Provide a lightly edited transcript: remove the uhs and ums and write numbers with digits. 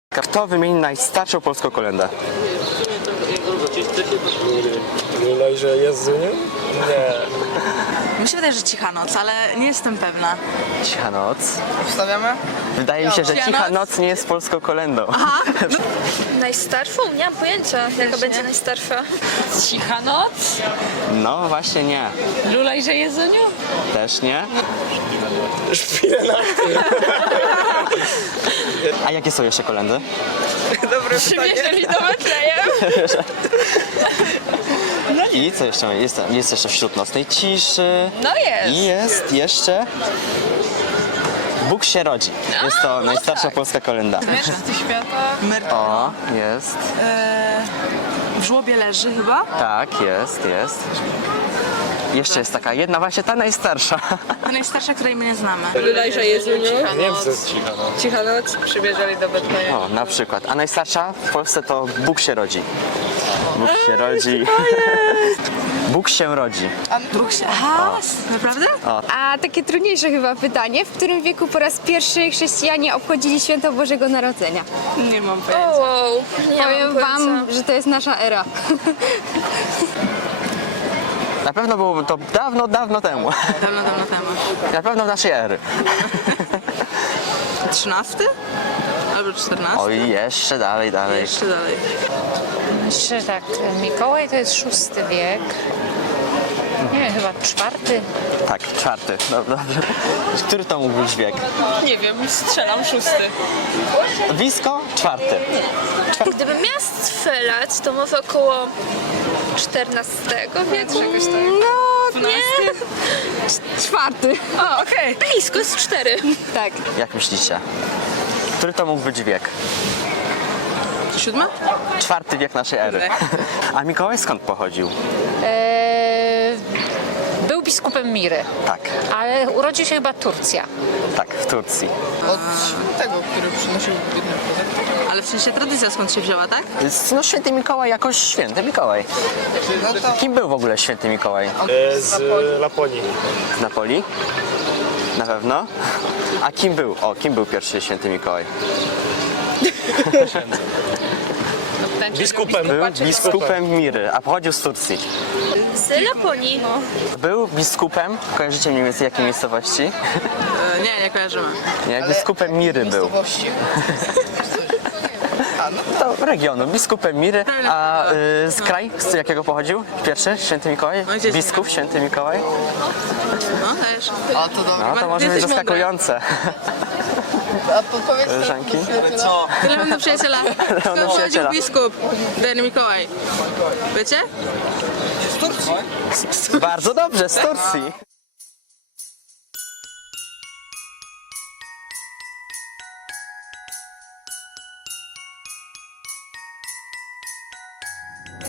Kto wymieni najstarszą polską kolędę? Lulejże jest z Unią? Nie. Mi się wydaje, że Cicha Noc, ale nie jestem pewna. Cicha noc. Wstawiamy? Wydaje mi się, że Cicha Cicha noc? noc nie jest polską kolędą. Najstarszą? Nie mam pojęcia, jaka będzie najstarsza. Cicha noc? No właśnie nie. Lulaj, że Jezuniu? Też nie. Szpilę na A jakie są jeszcze kolędy? Dobre Przymierzę mi do Betlejem. I co jeszcze? Jest jeszcze Wśród nocnej ciszy. No jest. I jest jeszcze Bóg się rodzi. Jest to najstarsza polska kolenda. Mężczyzn świata. O, jest. W żłobie leży chyba. Tak, jest. Jeszcze jest taka jedna, właśnie ta najstarsza. Ta najstarsza, której my nie znamy. Lulaj, że Jezuniu. Nie wiem, co to jest cicha, no. Cicha noc. Przybierzeli do Betlejem. O, na przykład. A najstarsza w Polsce to Bóg się rodzi. Bóg się rodzi. Bóg się rodzi. Bóg się... Aha, naprawdę? A takie trudniejsze chyba pytanie, w którym wieku po raz pierwszy chrześcijanie obchodzili święto Bożego Narodzenia? Nie mam pojęcia. Wow, nie mam Powiem pojęcia. wam, że to jest nasza era. Na pewno było to dawno, dawno temu. Dawno temu. Na pewno w naszej ery. 13? Albo 14? Oj, jeszcze dalej. Jeszcze dalej. Myślę, że tak, Mikołaj to jest VI wiek. Nie wiem, chyba IV. Tak, czwarty. Dobrze. Który to mógł być wiek? Nie wiem, strzelam VI. Blisko? Czwarty. Gdybym miała strzelać, to może około XIV wieku. Czegoś tak. No, Nie, czwarty. O, okej. blisko jest 4. Tak. Jak myślicie? Który to mógł być wiek? 7? Czwarty wiek naszej ery. A Mikołaj skąd pochodził? Był biskupem Miry, Tak, ale urodził się chyba Turcja. tak, w Turcji. Od tego, który przynosił biedny prezent. Ale w sensie tradycja skąd się wzięła, tak? No święty Mikołaj jakoś święty Mikołaj. No to Kim był w ogóle święty Mikołaj? z Laponii. Z Napoli? Na pewno? A kim był? O, kim był pierwszy święty Mikołaj? Biskupem. Był biskupem Miry, a pochodził z Turcji. Z Laponii. Był biskupem, kojarzycie mniej więcej jakiej miejscowości? Nie kojarzymy. Nie, biskupem Miry był. To regionu, biskupem Miry, a z kraju, z jakiego pochodził? Pierwszy, święty Mikołaj? No, gdzie Biskup, jest? święty Mikołaj? No, też. A to dobra. No to może być jesteś zaskakujące. A podpowiedź Koleżanki? co? Tyle mam do przyjaciela. Skąd pochodził przyjaciela. biskup? Ten Mikołaj. Wiecie? Bardzo dobrze, z Turcji.